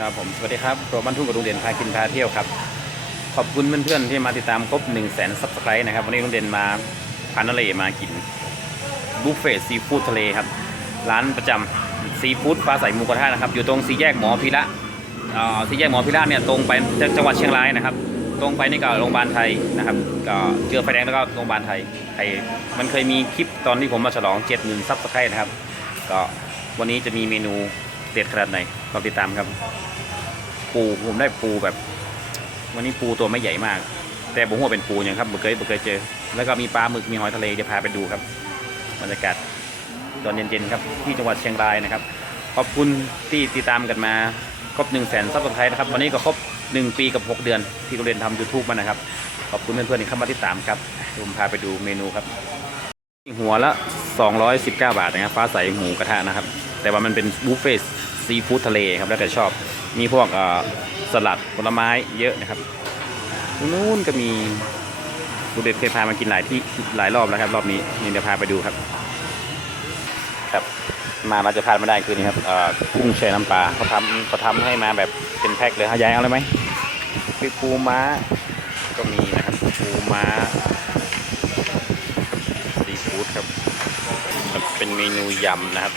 ครับผมสวัสดีครับโรบ้านทุ่งกับลุงเด่นพากินพาเที่ยวครับ ขอบคุณเพื่อนๆที่มาติดตามครบ1 0 0 0 0แสนซับสไครต์นะครับ วันนี้ลุงเด่นมาพานาเลมากินบุฟเฟ่ซีฟู้ดทะเลครับ ร้านประจำซีฟู้ดฟ้าใสหมูกระทะนะครับ อยู่ตรงสี่แยกหมอพิระอ่าสี่แยกหมอพิระเนี่ยตรงไปจังหวัดเชียงรายนะครับ ตรงไปนี่ก็โรงพยาบาลไทยนะครับก็เจอไฟแดงแล้วก็โรงพยาบาลไทยไทยมันเคยมีคลิปตอนที่ผมมาฉลอง 7 0 0 0 0ซับสไครต์นะครับ ก็วันนี้จะมีเมนู เด็ดขนาดไหนรอติดตามครับ ปูผมได้ปูแบบ วันนี้ปูตัวไม่ใหญ่มาก แต่ผมว่าเป็นปูอย่างครับบุเคยบุเคยเจอ แล้วก็มีปลาหมึกมีหอยทะเลเดี๋ยวพาไปดูครับบรรยากาศตอนเย็นๆครับที่จังหวัดเชียงรายนะครับ ขอบคุณที่ติดตามกันมาครบ1นึ่งแสนซับสไครต์นะครับวันนี้ก็ครบ 1 ปีกับ 6 เดือน ที่เราเรียนทำ YouTube มานะครับ ขอบคุณเพื่อนๆที่เข้ามาติดตามครับผมพาไปดูเมนูครับ หัวละ 219 บาทนะครับฟ้าใสหมูกระทะนะครับ แต่ว่ามันเป็นบุฟเฟ่ต์ซีฟู้ดทะเลครับแล้วแต่ชอบมีพวกเอ่อสลัดผลไม้เยอะนะครับตรงนู้นก็มีดูเด็ดเคยพามากินหลายที่หลายรอบแล้วครับ รอบนี้นี่เดี๋ยวพาไปดูครับ ครับ มาเราจะพลาดไม่ได้คือนี่ครับเอ่อกุ้งแช่น้ำปลาเขาทำเขาทำให้มาแบบเป็นแพ็คเลยฮะยายเอาเลยไหมมีปูม้าก็มีนะครับปูม้าซีฟู้ดครับมันเป็นเมนูยำนะครับ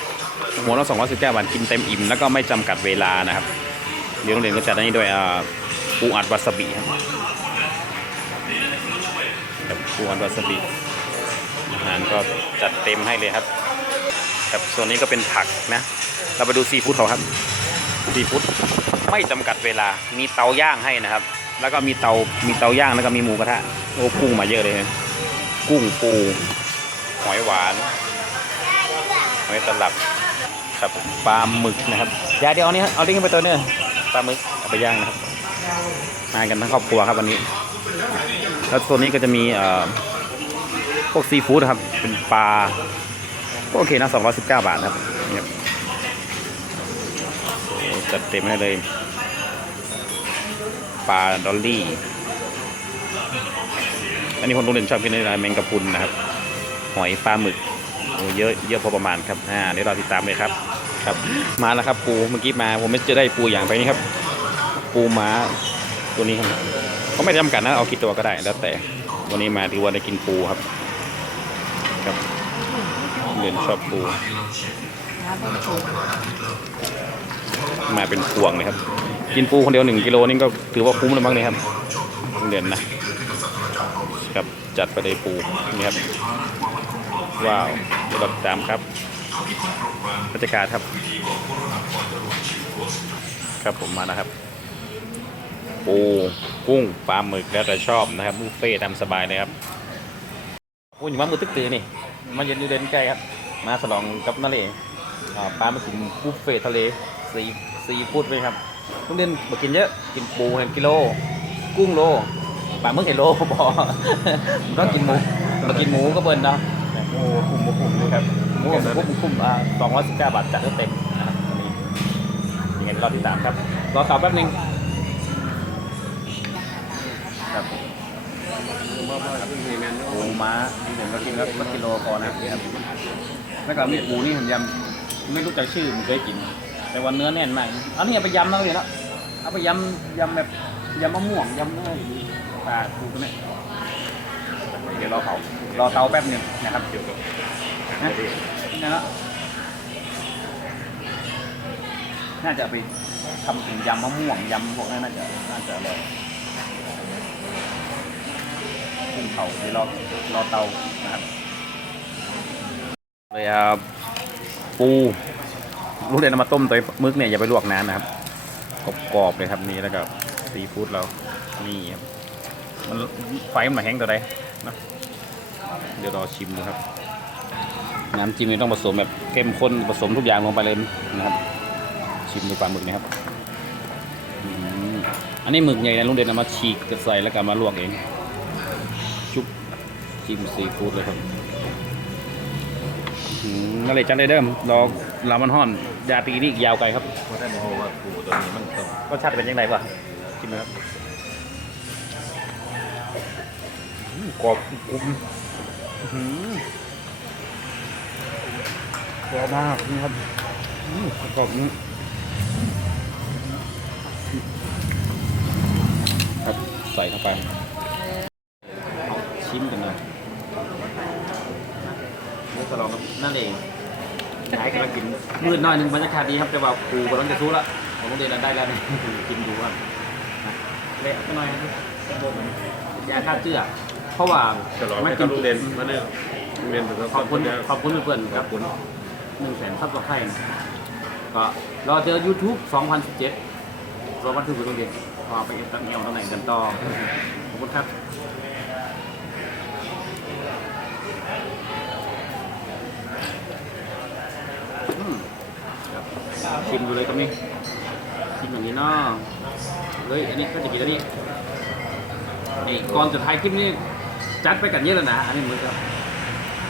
หัวละ219บาทกินเต็มอิ่มแล้วก็ไม่จำกัดเวลานะครับเดี๋ยวโรงเรียนก็จัดนี้ด้วยอูอัดวาซาบิครับบปูอัดวาซาบิอาหารก็จัดเต็มให้เลยครับครับส่วนนี้ก็เป็นผักนะ เราไปดูซีฟู้ดเขาครับซีฟู้ดไม่จำกัดเวลา มีเตาย่างให้นะครับ แล้วก็มีเตา มีเตาย่างแล้วก็มีหมูกระทะ โอ้กุ้งมาเยอะเลยนะกุ้งปู หอยหวาน หอยตลับ ครับปลาหมึกนะครับยายเดี๋ยวเอานี้เอาลิ้งไปตัวเนื้อปลาหมึกเอาไปย่างนะครับมากันทั้งครอบครัวครับวันนี้ แล้วตัวนี้ก็จะมีเอ่อพวกซีฟู้ดครับเป็นปลาก็โอเคนะ219บาทนะครับเนี่ยโอ้จัดเต็มให้เลยปลาดอลลี่อันนี้คนโรงเรียนชอบกินอะไรแมงกะพรุนนะครับ หอยปลาหมึกโอ้เยอะเยอะพอประมาณครับอ่าเดี๋ยวเราติดตามเลยครับครับ มาแล้วครับปูเมื่อกี้มาผมไม่จะได้ปูอย่างไปนี่ครับ ปูม้าตัวนี้ครับเขาไม่ได้จำกัดนะเอากี่ตัวก็ได้แล้วแต่วันนี้มาถือว่าได้กินปูครับ ครับเรียนชอบปู มาเป็นพวงเลยครับ กินปูคนเดียวหนึ่งกิโลนี่ก็ถือว่าคุ้มแล้วมั้งเนี่ยครับเรียนนะครับจัดไปเลยปูนี่ครับ ว้าวเดี๋ยวเรามครับบรรยากาศครับ ครับผมมานะครับ ปูกุ้งปลาหมึกแล้วแต่ชอบนะครับบุฟเฟ่ต์ตามสบายเลยครับพูดอยู่ว่ามือตึกตีนี่มาเย็นอยู่เดนใกล้ครับ มาฉลองกับนั่นเองปลามากินบุฟเฟ่ทะเลซีซีฟู้ดเลยครับต้องเด่นมากินเยอะกินปูเห็นกิโล กุ้งโลปลาหมึกเห็นโลพอต้องกินหมูมากินหมูก็เบิ้ลเนาะ หมูคุ้มหมูคุ้มเลยครับหมูคุ้มคุ้มอ่าสองร้อยสิบเก้าบาทจัดได้เต็มนะครับวันนี้ยังไงรอติดตามครับ รอข่าวแป๊บนึงครับปูม้าที่ผมก็กินแล้วก็กิโลพอนะครับแล้วก็มีปูนี่ผมยำไม่รู้จักชื่อผมเคยกิน แต่ว่าเนื้อแน่นมากเอานี่เอาไปยำแล้วเลยเนาะเอาไปยำยำแบบยำมะม่วงยำอะไรปลาปูตัวนี้เดี๋ยวรอเขา รอเตาแป๊บหนึงนะครับนะนี่นะน่าจะเอาไปทำเป็นยำมะม่วงยำพวกนั้นน่าจะน่าจะอร่อยกุ้งเผาเดี๋ยวรอรอเตานะครับเลยครับปูลูกเรียนเอามาต้มตัวมึกเนี่ยอย่าไปลวกนานนะครับกรอบๆเลยครับนี่แล้วก็ซีฟู้ดเรานี่ครับมันไฟมันมาแห้งตัวใดเนอะ เดี๋ยวรอชิมดูครับ น้ำจิ้มนี่ต้องผสมแบบเข้มข้นผสมทุกอย่างลงไปเลยนะครับ ชิมดูปลาหมึกนะครับอืมอันนี้หมึกใหญ่นะลุงเด่นเอามาฉีกใส่แล้วก็มาลวกเอง ชุบจิ้มซีฟู้ดเลยครับอืมนั่นเลยจันได้เดิมรอลามันห่อนยาตีนี่อีกยาวไกลครับเพราะท่านบอกว่าปูตัวนี้มันต้องรสชาติเป็นยังไงวะกินไหมครับอืมกรอบกรุบอื้อหือ กรอบมากนะครับประกอบนี้ครับใส่เข้าไป ชิมกันหน่อยนี่อสลองนั่นเองนายกำลังกินมืดหน่อยหนึ่งบรรยากาศดีครับ แต่ว่าครูกำลังจะซู้ละผมต้องเดินได้แล้วนี่กินดูว่าเละก็หน่อยยาฆ่าเจือ เพราะว่าฉลองให้กับลุงเด่นมาเนี่ยลุงเด่นถึงขอบคุณขอบคุณเพื่อนๆขคอรับบคุณหนึ่งแสนซับสไครต์ก็รอเจอ YouTube 2017รอวันที่สุดตรงเด็กพอไปเอ็นตังเงียวตำแหน่งกันต่อขอบคุณครับอืมครับชิมดูเลยตรงนี้ชิมอย่างนี้เนาะเฮ้ยอันนี้ก็จะกินอันนี้นี่ก่อนจะถ่ายคลิปนี้ จัดไปกันเยอะแล้วนะอันนี้เหมือนกับ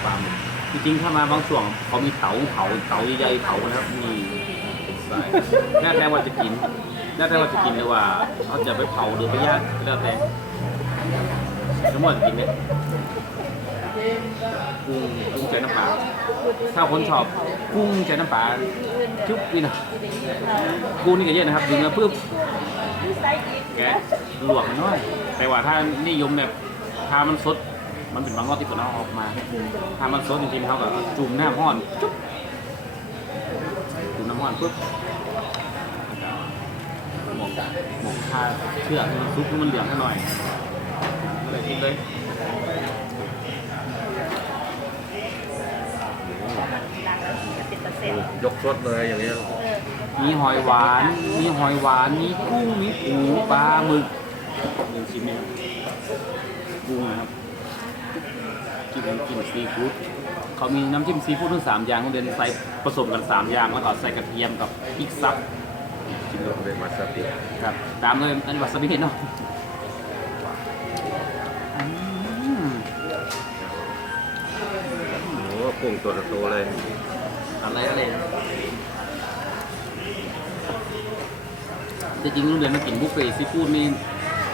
ปลามจริงๆถ้ามาบางช่วงเขามีเตาเผาเตาใหญ่ๆเผานะครับมีใช่แล้วแต่ว่าจะกินแล้วแต่ว่าจะกินหรือว่าเขาจะไปเผาหรือไปย่างแล้วแต่ทั้งหมดจะกินเนี่ยกุ้งกุ้งใจน้ำปลาถ้าคนชอบกุ้งใจน้ำปลาชุบนี่นะกุ้งนี่ก็เยอะนะครับดึงมาปุ๊บแกะลวกมันน้อยแต่ว่าถ้านิยมแบบ ถ้ามันสด มันเป็นบางรอบที่คนเอาออกมา ถ้ามันสดจริงๆเขาก็จุ่มน้ำห้อนจุ๊บจุ่มน้ำห้อนปุ๊บหมกหมกคาเชือกให้มันซุปให้มันเหลืองให้หน่อยอะไรกินเลยยกสดเลยอย่างเงี้ยมีหอยหวาน มีหอยหวาน มีกุ้ง มีปูปลาหมึกหนึ่งชิ้นเนี่ย กุ้งนะครับกินน้ำจิ้มซีฟู้ดเขามีน้ำจิ้มซีฟู้ดทั้งสามอย่างเขาเดินใส่ผสมกันสามอย่างแล้วก็ใส่กระเทียมกับพริกซับชิมดูเป็นมาสติครับตามเลยอันนี้วาซาบิเนาะอืมโอ้กุ้งตัวโตเลยอะไรอะไรจริงๆลุงเดือนมากินบุฟเฟ่ต์ซีฟู้ดนี่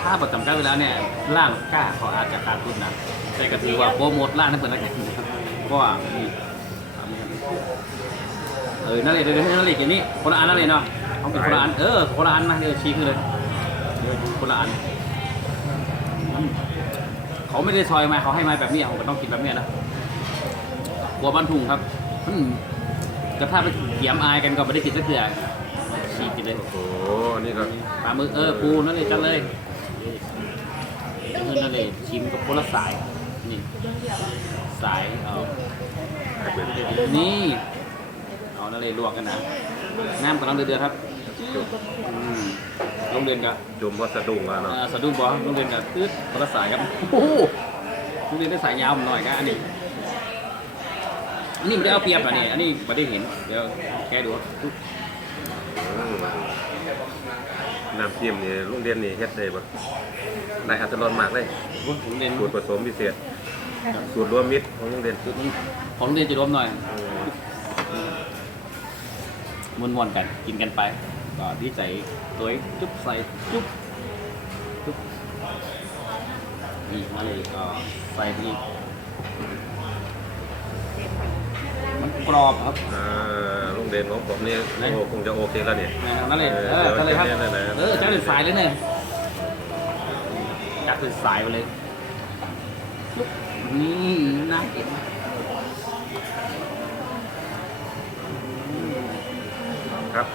ถ้าประจำการเวลาเนี่ยล่างกล้าเขาอาจจะขาดทุนนะแต่ก็ถือว่าโปรโมทล่างนั่นเป็นนักกันนะครับเพราะว่ามีเออนั่นเลยเดี๋ยวเดี๋ยวนั่นเลยอย่างนี้คนละอันนั่นเลยเนาะเขาเป็นคนละอันเออคนละอันนะเดี๋ยวชี้ขึ้นเลยเดี๋ยวดูคนละอันเขาไม่ได้ซอยมาเขาให้มาแบบนี้ผมก็ต้องกินแบบนี้นะกัวบ้านทุ่งครับอืมกระทะไปเขียมอายกันก็ไม่ได้กินสักเถื่อชี้กินเลยโอ้โหนี่ก็ปลาหมึกเออปูนั่นเลยจังเลย นั่นเลยชิมกับคนละสายนี่สายเอานี่เอานั่นเลยลวกกันนะน้ำกำลังเดือดๆครับอืมลงเรียนกับจุ่มวัสดุมาเนาะอ่าสะดุ้งบอลงเรียนกับตืดคนละสายครับโอ้โหลงเรียนได้สายยาวหน่อยกันอันนี้อันนี้ไม่ได้เอาเปรียบอันนี้อันนี้ไม่ได้เห็นเดี๋ยวแกดูอืม น้ำจิ้มนี่ลุงเด่นนี่เฮ็ดได้บ่ได้อัตรสมากเลยลงเรียนสูตรผสมพิเศษ สูตรรวมมิตรของลุงเด่นจุดนี้ของโรงเรียนจะรวมหน่อยมวนๆกันกินกันไปก็ดีใจตัวจุ๊บใส่จุ๊บจุ๊บนี่มาเลยก็ใส่นี่มันกรอบครับอ่าลุง เด่นของผมนี่ไหนโอ้คงจะโอเคแล้วเนี่ยนั่นเลยเอเอออนั่นเลยครับเดี๋ยวจะเนี่ยนะเออจัดเป็นสายเลยเนี่ยจัดเป็นสายไปเลยจุ๊บนี่น่ากินครับ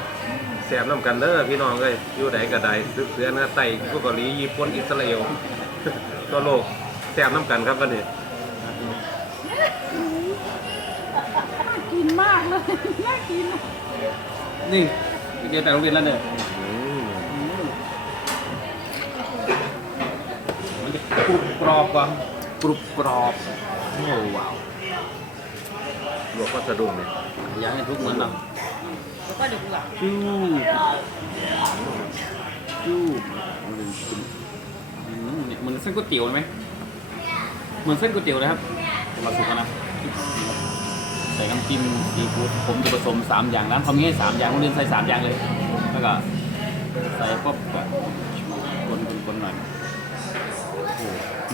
แสบน้ำกันเด้อพี่น้องเลยอยู่ไหนก็ได้ซึกเสือเนื้อไตพวกเกาหลีญี่ปุ่นอิสราเอลทั่วโลกแสบน้ำกันครับวันนี้กิน มากเลยน่ากินนี่เดี๋ยวแต่โรงเรียนแล้วเนี่ยอืมมันจะกรุบกรอบก่อนกรุบกรอบโอ้ว้าวลวกวัสดุเนี่ยอยากให้ทุกเหมือนแบบแล้วก็ดึงหลังจู้จู้มันเป็นกินอืมเนี่ยเหมือนเส้นก๋วยเตี๋ยวไหมเหมือนเส้นก๋วยเตี๋ยวเลยครับมาสุกแล้วนะใส่น้ำจิ้มซีฟู้ดผมจะผสมสามอย่างร้านเขามีให้สามอย่างโรงเรียนใส่สามอย่างเลย แล้วก็ใส่ป๊บแบบคนคนคนหน่อยโอ้โห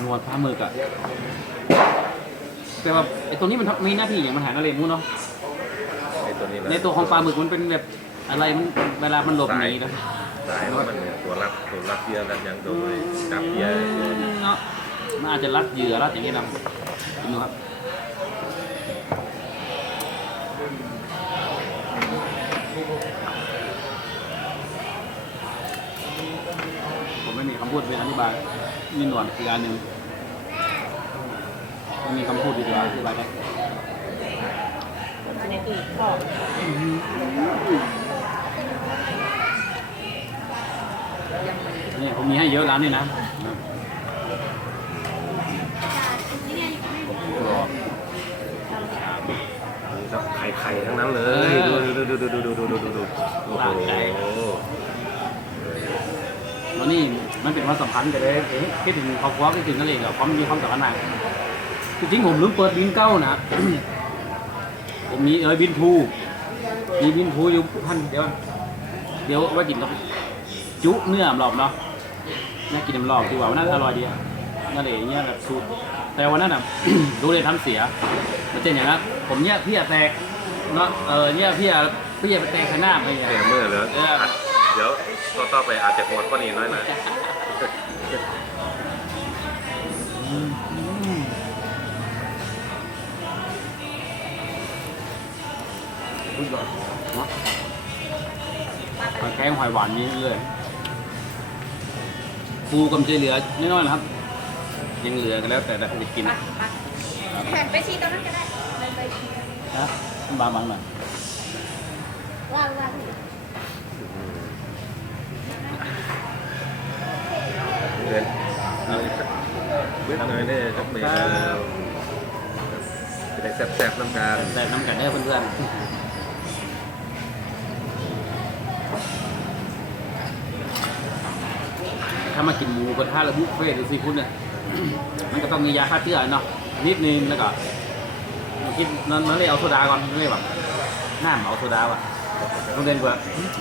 นวดปลาหมึกอะแต่ว่าไอ้ตัวนี้มันทำมีหน้าที่อย่างมันหาอะไรมู้เนาะไอ้ตัวนี้แหละในตัวของปลาหมึกมันเป็นแบบอะไรมันเวลามันหลบหนีนะสายของมันเนี่ยตัวรับตัวรับเบียร์รับหยังโดยจับเบียร์ตัวเนาะมันอาจจะรัดเหยื่อรัดอย่างนี้นะกินดูครับผมไม่มีคำ พูดเป็นอธิบายนี่หนวดคืออันหนึ่งไม่มีคำพูดดีกว่าอธิบายได้ในอื่นก็นี่ผมมีให้เยอะร้านนี้นะกรอบนี่ครับไข่ไข่ทั้งนั้นเลยเอดูอดูดูดูดูดูดูดูดูโอ้โหแล้วนี่ มันเป็นความสัมพันธ์กันเลยเอ๊ะคิดถึงครอบครัวคิดถึงนั่นเองกับความมีความสัมพันธ์มากจริงๆผมลืมเปิดบินเก้านะ ผมมีเออบินทูมีบินทูอยู่พันเดี๋ยวเดี๋ยวไว่ากินกับจุเนื้อหลอบเนาะน่ากินน้ำหลอบดีกว่าวันนั้นอร่อยดีอะนั่นเองเนี่ยแบบสูตรแต่วันนั้นอะดูเลยทำเสียมันเป็นอย่างนั้นผมเนี่ยพี่อะแตกเนาะเออเนี่ยพี่อะพี่อะไปแตกข้างหน้าไปไงเต็มมือเลยเออเดี๋ยวต่อต่อไปอาจจะหมดก็นี้น้อยหน่อย อุ้ยก่อนเนาะหอยแครงหอยหวานนี้เลยปูกำเจเหลือนิดหน้อยนะครับ ยังเหลือกันแล้วแต่เราจะกินแผ่นไปชี้ตรงนั้นก็ได้เดินไปชี้นะบางบางหน่อยว่างว่าง เงินเอาอีกสักเวทหน่อยเนี่ยจักเมย์แล้วจะได้แซ่บๆน้ำกันแต่น้ำกันได้เพื่อนๆถ้ามากินหมูกระทะหรือบุฟเฟ่ต์หรือซีฟู้ดเนี่ยมันก็ต้องมียาฆ่าเชื้อเนาะนิดนึงแล้วก็คิดนั่นนั่นเลยเอาโซดาก่อนนั่นเลยแบบหน้าเอาโซดาว่ะต้องเรียนว่า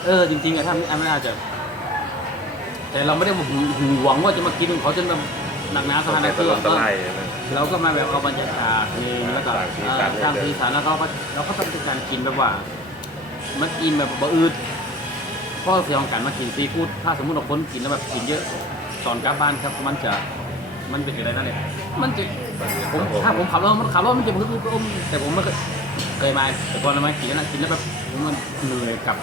เออจริงๆอะถ้าไม่ไม่น่าจะ แต่เราไม่ได้หวงหวงว่าจะมากินเขาจนแบบหนักหนาสาหัสแต่นะคือตลอดตะไลเราก็มาแบบเอาบรรยากาศนี่แล้วก็สร้างสีสันเอ่อสางสีสันแล้วก็เราก็ต้องเป็นการกินแบบว่า มันกินแบบบะอืดเพราะเสียของการมากินซีฟู้ดถ้าสมมติเราคนกินแล้วแบบกินเยอะตอนกลับบ้านครับมันจะมันเป็นอะไรนั่นเลยมันจะผมถ้าผมขับรถมันขับรถมันจะมึนอึ้มแต่ผมไม่เคยเคยมาแต่ก่อนเรามากินแล้วกินแล้วแบบมันเหนื่อยกับ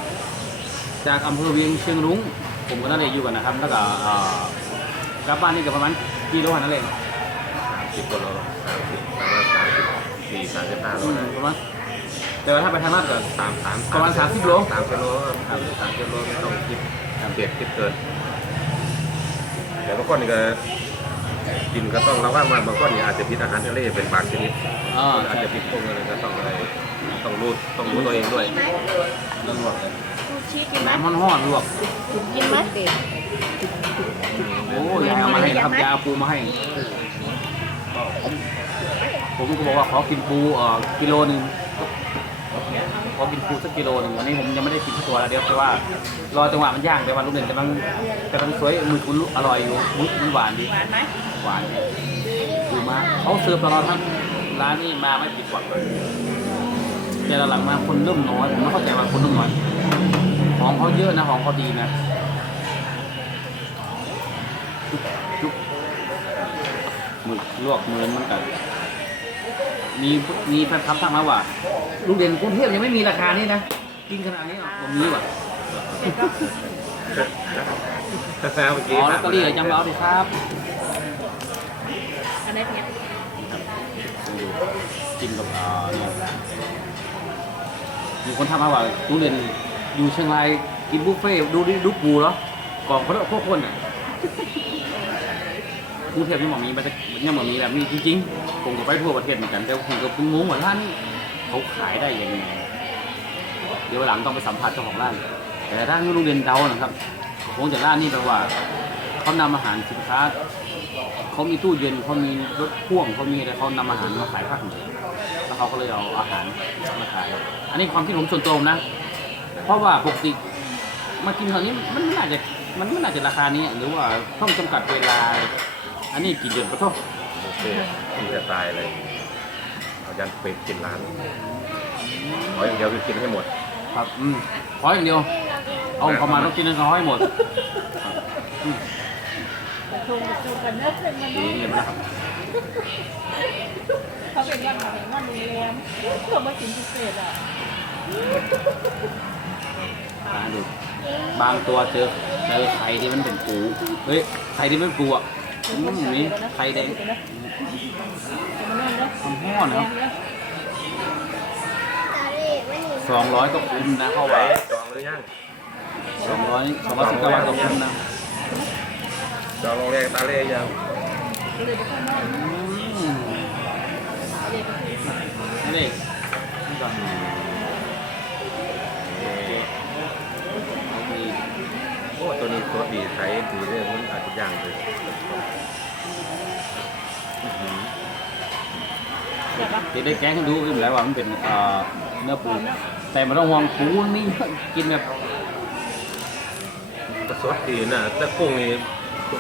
จากอำเภอเวียงเชียงรุ้ง ผมก็นั่นเองอยู่กันนะครับ แล้วก็เอ่อกลับบ้านนี่ก็ประมาณกิโลหันนั่นเองสิบกิโลสามสิบประมาณสามสิบสี่สามสิบห้าโลได้ประมาณแต่ว่าถ้าไปทางลาดก็ สามสามประมาณ30โล สามกิโลสามสามกิโลไม่ต้องคิดเจ็ดคิดเกินแต่บางคนนี่ก็กินก็ต้องระวังว่าบางคนนี่อาจจะพิษอาหารทะเลเป็นบางชนิดอ่าอาจใช่จะพิษพวกอะไรก็ต้องอะไรต้องรู้ต้องรู้ตัวเองด้วยไหมลวกเลยซู ชิกินไหมน้ำมันห่อนลวกกินไหมโอ้ยายเอามาให้นะครับยายเอาปูมาให้ ผมก็บอกว่าขอกินปูเอ่อกิโลหนึ่งขอกินปูสักกิโลหนึ่งวันนี้ผมยังไม่ได้กินสักตัวแล้วเดี๋ยวเพราะว่ารอจังหวะมันย่างแต่ว่าลูกเด่นกำลังกำลังสวยมือคุณอร่อยอยู่มุกมันหวานดีหวานไหมหวานดีดูมากเขาเสิร์ฟตลอดทั้งร้านนี้มาไม่ผิดหวังเลยแต่หลังๆมาคนเริ่มน้อยผมไม่เข้าใจว่าคนเริ่มน้อย ของเขาเยอะนะของเขาดีนะจุ๊บจุ๊บหมึกลวกมือมันกันมีมีแฟนคลับทักมาว่าลูกเด่นกรุงเทพยังไม่มีราคานี้นะกินขนาดนี้อะผมนี้ว่ะเด็กก็เมื่อกี้อ๋อลอตเตอรี่เหรอจำเอาดิครับอันนี้เนี่ยจิ้มกับอ่าเนี่ยมีคนทักมาว่าลูกเด่น อยู่เชียงรายกินบุฟเฟ่ต์ดูดิดูปูเหรอกล่องเขาพวกคนอะกรุงเทพยังหมอมีมันจะยังหมอมีแบบนี้จริงๆผมก็ไปทั่วประเทศเหมือนกันแต่ผมก็เพิ่งงงว่าร้านนี้เขาขายได้ยังไงเดี๋ยววันหลังต้องไปสัมภาษณ์เจ้าของร้านแต่ร้านนี้ลูกเรียนเดานะครับคงจะร้านนี้แปลว่าเขานำอาหารสินค้าเขามีตู้เย็นเขามีรถพ่วงเขามีอะไรเขานำอาหารมาขายภาคเหนือแล้วเขาก็เลยเอาอาหารมาขาย อันนี้ความคิดผมส่วนตัวนะ เพราะว่าปกติมากินตอนนี้มันไม่น่าจะมันไม่น่าจะราคานี้หรือว่าต้องจำกัดเวลา อันนี้กี่เดือนก็ต้องโอเคกินจะตายเลยเอายันไปกินร้านขออย่างเดียวคือกินให้หมด ครับอืมขออย่างเดียว เอาเข้ามาต้องกินให้เขาให้หมดชงชงกันเนอะเป็นมันดีเห็นไหมครับเขาเป็นวันมาเป็นวันโรงแรมเพื่อมากินพิเศษอะ อ่าดูบางตัวเจอเจอไข่ที่มันเป็นปูเฮ้ยไข่ที่มันเป็นปูอะอืมมีไข่แดงมันนั่นเนาะมันห้อนเนาะสองร้อยก็คุ้มนะเข้าไหวว่าจองหรือยังสองร้อยสองร้อยสิบเก้าบาทก็คุ้มนะจองโรงแรมตาเล่ยังเลยไปข้างนอกอืมเลยไปที่นี่ดินี่ก่อน ตัวนี้สดดีไทยดีเลยมันอาจจะย่างเลยแบบว่าเดี๋ยวได้แกงให้ดูขึ้นแล้วว่ามันเป็นเอ่อเนื้อปูแต่ไม่ต้องห่วงปูนี่กินแบบก็สดดีนะแต่กุ้งนี่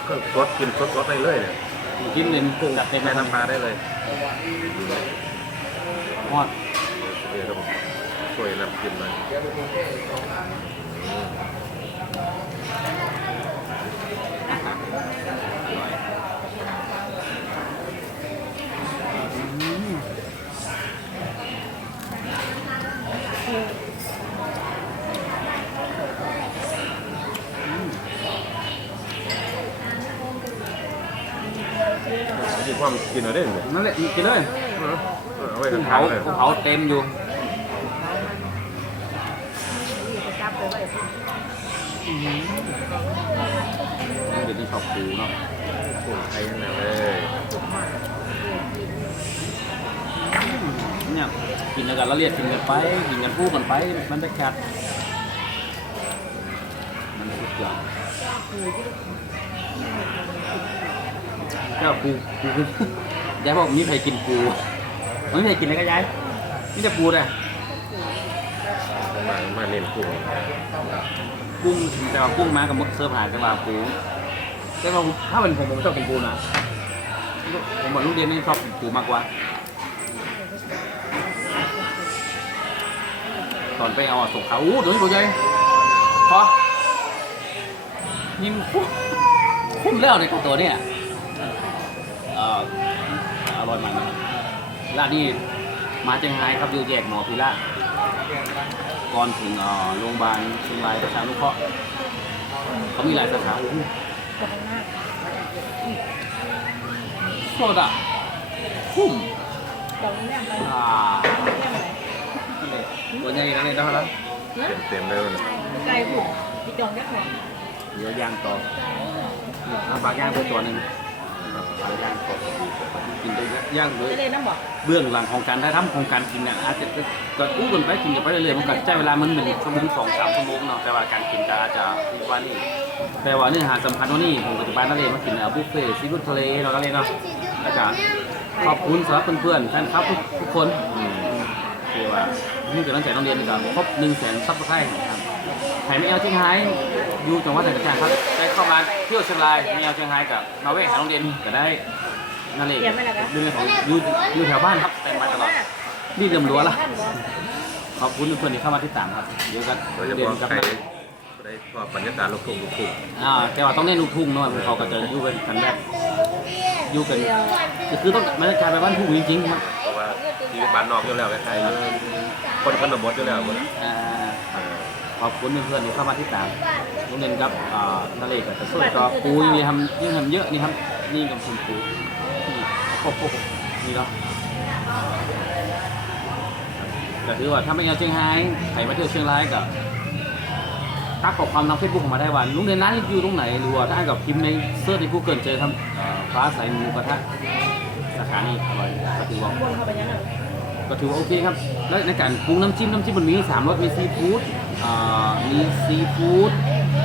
ก็สดกินสดสดได้เลยเนี่ยกินเลยกุ้งจัดเต็มแม่เลยน้ำปลาได้เลยทอดเดี๋ยวผมช่วยน้ำจิ้มหน่อยอืม มี ความกินเอาได้ไหมนั่นแหละกินเลยเอาไว้ภูข้างเขาๆเลยภูเขาเต็มอยู่ไปจับไปไว้เดี๋ยวนี้ชอบปูเนาะกุ้งไทยทั้งนั้นเลยเนี่ยกินกันแล้วเรียกกินกันไปกินกันคู่กันไปมันจะกัดมันสุดยอด ก็ปูปูคือยายบอกมีใครกินปูไม่มีใครกินอะไรก็ยายมีแต่ปูเลยมามาเน้นกุ้งกุ้งแต่ว่ากุ้งมากับมดเสิร์ฟหาแต่ว่าปูแต่ว่าถ้าเป็นผมผมชอบกินปูนะผมเหมือนลูกเรียนนี่ชอบกินปูมากกว่า ตอนไปเอาอะส่งเขาอู้เดี๋ยวนี้ปูใหญ่พอยิงคุ้มคุ้มแล้วในตัวเนี่ยเอ่ออร่อยมากนะร้านนี้มาเชียงรายครับอยู่แยกหมอพิราชก่อนถึงเอ่อโรงพยาบาลเชียงรายประชานุเคราะห์เขามีหลายสาขาโอ้โหจะข้างหน้าโคตรอะคุ้มดอกแม่ไปอ่าแม่ไหนตัวใหญ่กันเลยนะครับเต็มเต็มๆเลยมันไก่ผุดที่จองแค่หัวเดี๋ยวย่างต่อเอาปลาย่างไปตัวหนึ่งปลา ย่างสดกินไปย่างด้วยได้น้ำบอกเบื้องหลังของการได้ทำของการกินเนี่ยอาจจะก็อู้กันไปกินกันไปเรื่อยๆมันก็ใช้เวลามันหนึ่งชั่วโมงสองสามชั่วโมงเนาะแต่ว่าการกินก็อาจจะมีวันนี้แต่ว่าเนื้อหาสำคัญว่านี่ผมกับที่บ้านนั่นเองมากินเอาบุฟเฟ่ซีฟู้ดทะเลเราก็เลเนาะอาจารย์ขอบคุณสำหรับเพื่อนๆแฟนคลับทุกทุกคนอืมคือว่านี่คือตั้งใจต้องเรียนนะครับครบหนึ่งแสนซับสไครต์ครับ ใครไม่เอาเชียงรายอยู่จังหวัดไหนก็ได้ครับได้เข้ามาเที่ยวเชียงรายไม่เอาเชียงรายกับมาแวะหาโรงเรียนก็ได้นั่นเองเรื่องของอยู่อยู่แถวบ้านครับแต่มาตลอดนี่เริ่มรั้วละขอบคุณเพื่อนๆที่เข้ามาติดตามครับเดี๋ยวกันโดยเฉเรียนพาะกับใครนักได้ชอบบรรยากาศลูกทุ่งลูกทุ่งอ่าแต่ว่าต้องเน้นลูกทุ่งเนาะเขาก็จะอยู่กันกันแบบอยู่กันก็คือต้องบรรยากาศแบบบ้านทุ่งจริงๆครับเพราะว่าชีวิตบ้านนอกอยู่แล้วใครๆอยู่คนคนบทอยู่แล้วหมดอ่า ขอบคุณเพื่อนๆที่เข้ามาติดตามโรงเรียนครับอ่าทะเลกับจะสวยก็ปูยังทำยิ่งทำเยอะนี่ครับนี่กับคุณปูนี่โอ้โหนี่เนาะก็ถือว่าถ้าไม่เอาเชียงรายใครมาเที่ยวเชียงรายก็ทักข้อความทางเฟซบุ๊กมาได้ว่าโรงเรียนร้านนี้อยู่ตรงไหนหรือว่าถ้ากับพิมพ์ในเสิร์ชใน Google เจอทำฟ้าใสหมูกระทะสาขานี้อร่อยก็ถือว่าก็ถือว่าโอเคครับ และในการปรุงน้ำจิ้มน้ำจิ้มมันมีสามรสมีซีฟู้ด มีซีฟู้ด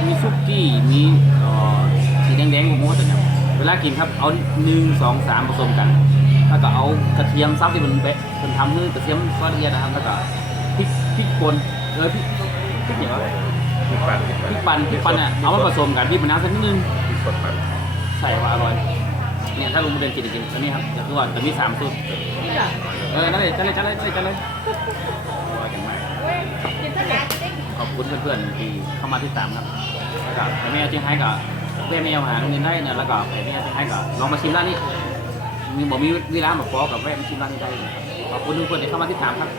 มีซุกี้มีเอ่อสีแดงๆผมว่าจะเนี่ยเวลากินครับเอาหนึ่งสองสามผสมกัน แล้วก็เอากระเทียมซับที่มันเบะมันทำให้กระเทียมซอสละเอียดนะครับแล้วก็พริกพริกป่นเออพริกพริกอย่างไรพริกปั่นพริกปั่นพริกปั่นพริกปั่นเนี่ยเอามาผสมกันพี่มะนาวสักนิดนึงพริกสดปั่นใส่ว่าอร่อยเนี่ยถ้าลุงเดินกินจริงๆอันนี้ครับจะคือว่าจะมีสามสูตรนี่จ้ะเออนั่นเลยจัดเลยจัดเลยจัดเลยจัดเลยกินเท่าไหร่ ขอบคุณเพื่อนๆที่เข้ามาติดตามครับแล้วก็แม่เชียงไฮ้ก็แม่แม่มาหาโรงเรียนได้นะแล้วก็แม่เชียงไฮ้ก็ลองมาชิมร้านนี้มีบอกมีเวลามาฟอกับแม่มาชิมร้านนี้ได้ขอบคุณทุกคนที่เข้ามาติดตามครับ